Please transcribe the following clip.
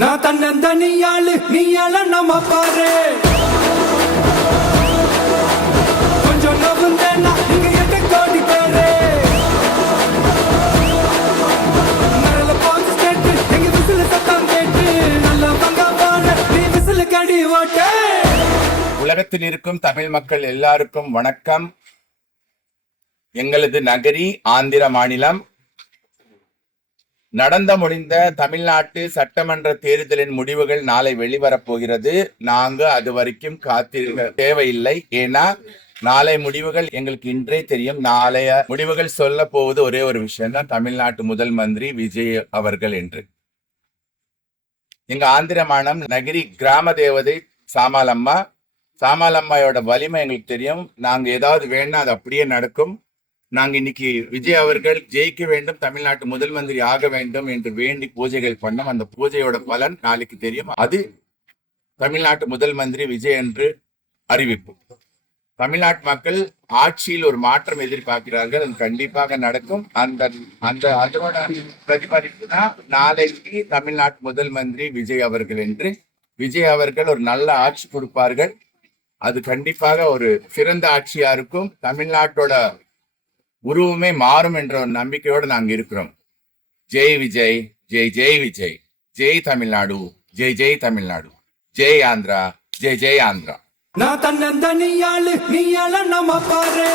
நான் தன்னந்த நீயாளு நீயாள நம்ம பாரு கொஞ்சம் நவுந்தேன்னா நீங்க 8 கோடி பேரு நரல பாக்ஸ் கேட்டு எங்க விசில சத்தம் கேட்டு நல்ல பங்கவான நீ விசில கடி ஓட்டே. உலகத்தில் இருக்கும் தமிழ் மக்கள் எல்லாருக்கும் வணக்கம். எங்களது நகரி ஆந்திர மாநிலம் நடந்து முடிந்த தமிழ்நாட்டு சட்டமன்ற தேர்தலின் முடிவுகள் நாளை வெளிவரப்போகிறது. நாங்க அது வரைக்கும் காத்திருக்க தேவையில்லை. ஏன்னா நாளை முடிவுகள் எங்களுக்கு இன்றே தெரியும். நாளைய முடிவுகள் சொல்ல போவது ஒரே ஒரு விஷயம் தான், தமிழ்நாட்டு முதல் மந்திரி விஜய் அவர்கள் என்று. எங்க ஆந்திர மாநிலம் நகரி கிராம தேவதை சாமாலம்மா. சாமாலம்மாயோட வலிமை எங்களுக்கு தெரியும். நாங்க ஏதாவது வேணா அது அப்படியே நடக்கும். நாங்க இன்னைக்கு விஜய் அவர்கள் ஜெயிக்க வேண்டும், தமிழ்நாட்டு முதல் மந்திரி ஆக வேண்டும் என்று வேண்டி பூஜைகள் பண்ணோம். அந்த பூஜையோட பலன் நாளைக்கு தெரியும். அது தமிழ்நாட்டு முதல் மந்திரி விஜய் என்று அறிவிப்பு. தமிழ்நாட்டு மக்கள் ஆட்சியில் ஒரு மாற்றம் எதிர்பார்க்கிறார்கள். அது கண்டிப்பாக நடக்கும். அதோட பிரதிபலிப்பு தான் நாளைக்கு தமிழ்நாட்டு முதல் மந்திரி விஜய் அவர்கள் என்று. விஜய் அவர்கள் ஒரு நல்ல ஆட்சி கொடுப்பார்கள். அது கண்டிப்பாக ஒரு சிறந்த ஆட்சியா இருக்கும். தமிழ்நாட்டோட உருவமே மாறும் என்ற ஒரு நம்பிக்கையோடு நாங்க இருக்கிறோம். ஜெய் விஜய், ஜெய் ஜெய் விஜய், ஜெய் தமிழ்நாடு, ஜெய் ஜெய் தமிழ்நாடு, ஜெய் ஆந்திரா, ஜெய் ஜெய் ஆந்திரா. நான் தன்னந்த நீயாளு நீயாள நம்ம பாரு